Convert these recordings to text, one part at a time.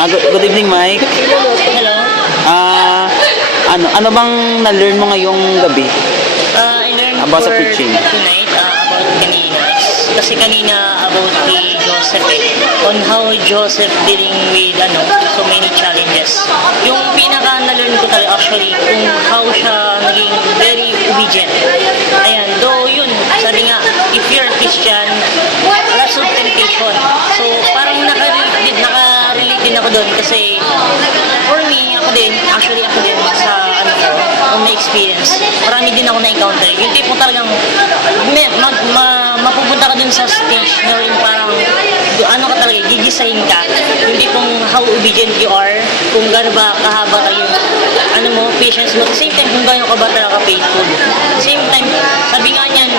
Good evening, Mike. Hello. Ano bang na-learn mo ngayong gabi? I learned About sa for preaching. tonight about kanina. Kasi kanina about kay Joseph on how Joseph dealing with so many challenges. Yung pinaka na-learn ko talaga actually kung how siya naging very obedient. Ayan, though yun, sabi nga, if you're a Christian, lots of temptation. So parang naka-relate din ako doon kasi for me, ako din sa on my experience, marami din ako na-encounter. Yung tipo talagang mapupunta ka dun sa stage na rin parang ka talaga, gigisahin ka. Yung tipong how obedient you are, kung gano'n ba kahaba kayo, patience mo. At the same time, kung gano'n ka ba talaga faithful. At the same time, sabi nga niyan,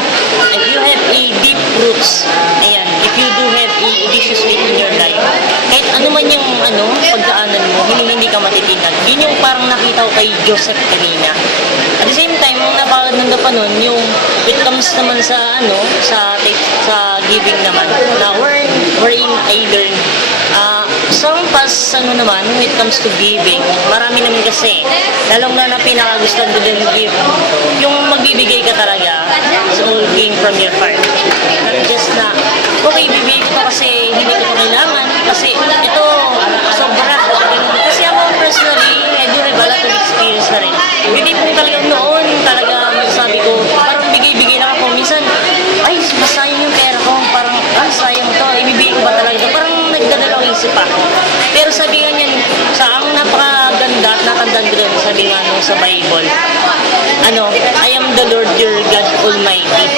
if you have a deep roots, ayan, if you do have a audacious faith in your life, kahit ano man yung pagdaanan mo, hindi ka matitinag. Yun yung parang nakita ko kay Joseph kanina. At the same time, nung napaganda pa nun, yung it comes naman sa giving naman, na wherein I learn, some past naman, when it comes to giving, marami naman kasi, lalong na pinakagustuhan ko din give, yung magbibigay ka talaga, it's all came from your heart. Not just na, okay, bibigay ko to kasi hindi ko to kailangan, kasi ito, sobra. Kasi ako personally, I do have a lot of experience na rin. Hindi po talaga noon, talaga masasabi ko, parang bigay-bigay lang ako. Minsan, ay, masayang yung pera ko, parang, sayang to, ibibigay ko ba talaga ito? Parang nagdadalawang isip ako. Pero sabi nga niyan, sa ang napakaganda at natandaan ko doon, sabi nga sa Bible, I am the Lord your God Almighty.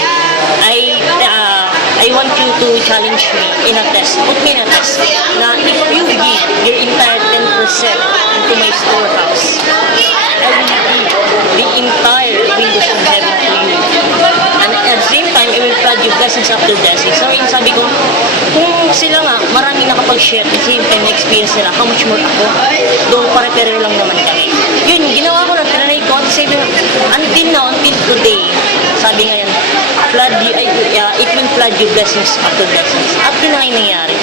I want you to challenge me in a test. Put me in a test. Na if you give your entire 10% into my storehouse, I will give the entire windows of heaven to you. And at the same time, I will flood you blessings after blessings. So, yun sabi ko, kung sila nga, marami nakapag-share at the same time na-experience nila, how much more ako? Doon pare-pareho lang naman kami. Yun, ginawa ko lang, tinanay ko, until now, until today, sabi nga yan, it will flood you blessings after blessings. At yun ang nangyayari.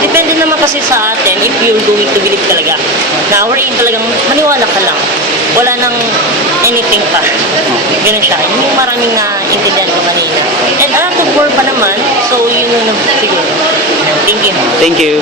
Depende naman kasi sa atin if you're going to believe talaga. Na wherein talagang maniwala ka lang. Wala nang anything pa. Ganun siya. Yung maraming na-intindihan ko kanina. And a lot of more pa naman. So, yun yung siguro. Thank you. Thank you.